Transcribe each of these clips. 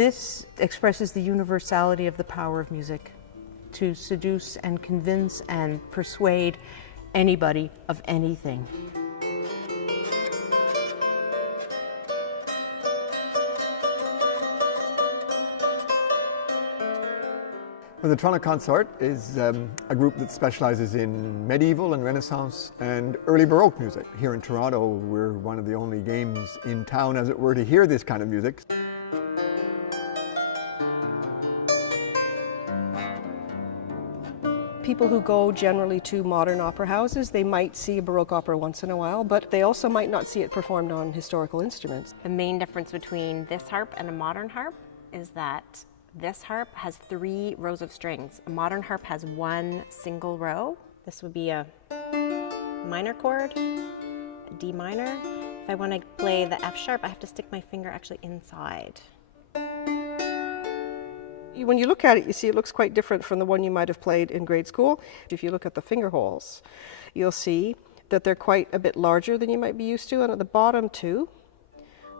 This expresses the universality of the power of music to seduce and convince and persuade anybody of anything. Well, the Toronto Consort is a group that specializes in medieval and Renaissance and early Baroque music. Here in Toronto, we're one of the only games in town, as it were, to hear this kind of music. People who go generally to modern opera houses, they might see a Baroque opera once in a while, but they also might not see it performed on historical instruments. The main difference between this harp and a modern harp is that this harp has 3 rows of strings. A modern harp has 1 single row. This would be a minor chord, a D minor. If I want to play the F sharp, I have to stick my finger actually inside. When you look at it, you see it looks quite different from the one you might have played in grade school. If you look at the finger holes, you'll see that they're quite a bit larger than you might be used to, and at the bottom too,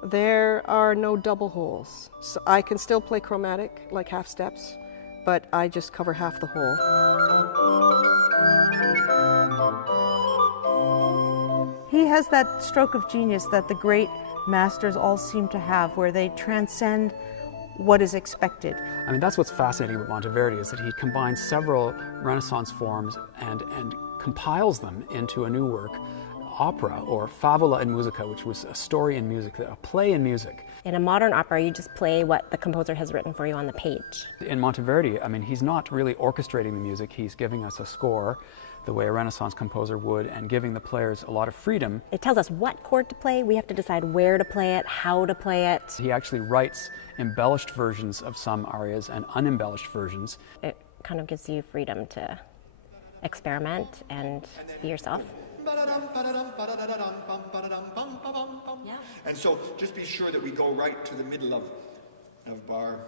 there are no double holes. So I can still play chromatic, like half steps, but I just cover half the hole. He has that stroke of genius that the great masters all seem to have, where they transcend what is expected. I mean, that's what's fascinating about Monteverdi, is that he combines several Renaissance forms and compiles them into a new work, opera, or favola in musica, which was a story in music, a play in music. In a modern opera, you just play what the composer has written for you on the page. In Monteverdi, I mean, he's not really orchestrating the music, he's giving us a score the way a Renaissance composer would, and giving the players a lot of freedom. It tells us what chord to play, we have to decide where to play it, how to play it. He actually writes embellished versions of some arias and unembellished versions. It kind of gives you freedom to experiment and be yourself. Yeah. And so just be sure that we go right to the middle of bar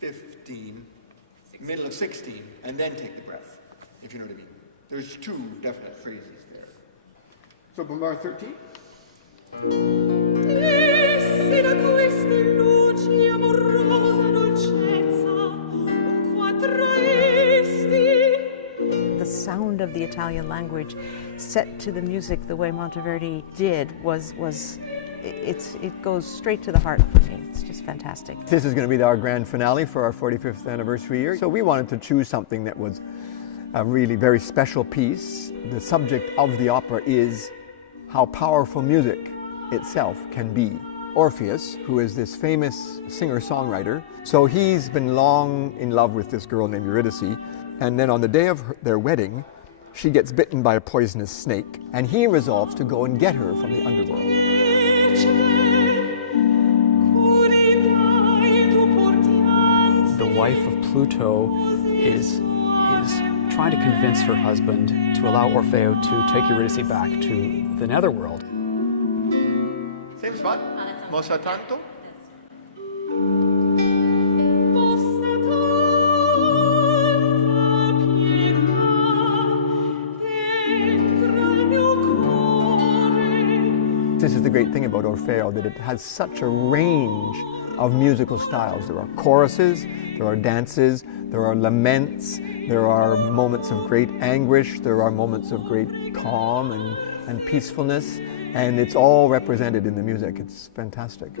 15, 16. Middle of 16, and then take the breath, if you know what I mean. There's 2 definite phrases there. So from bar 13. The sound of the Italian language set to the music the way Monteverdi did it goes straight to the heart for me. It's just fantastic. This is going to be our grand finale for our 45th anniversary year. So we wanted to choose something that was a really very special piece. The subject of the opera is how powerful music itself can be. Orpheus, who is this famous singer-songwriter, so he's been long in love with this girl named Eurydice, and then on the day of their wedding, she gets bitten by a poisonous snake, and he resolves to go and get her from the underworld. The wife of Pluto is trying to convince her husband to allow Orfeo to take Eurydice back to the netherworld. Same spot. Mossa tanto. This is the great thing about Orfeo, that it has such a range of musical styles. There are choruses, there are dances, there are laments, there are moments of great anguish, there are moments of great calm and peacefulness, and it's all represented in the music. It's fantastic.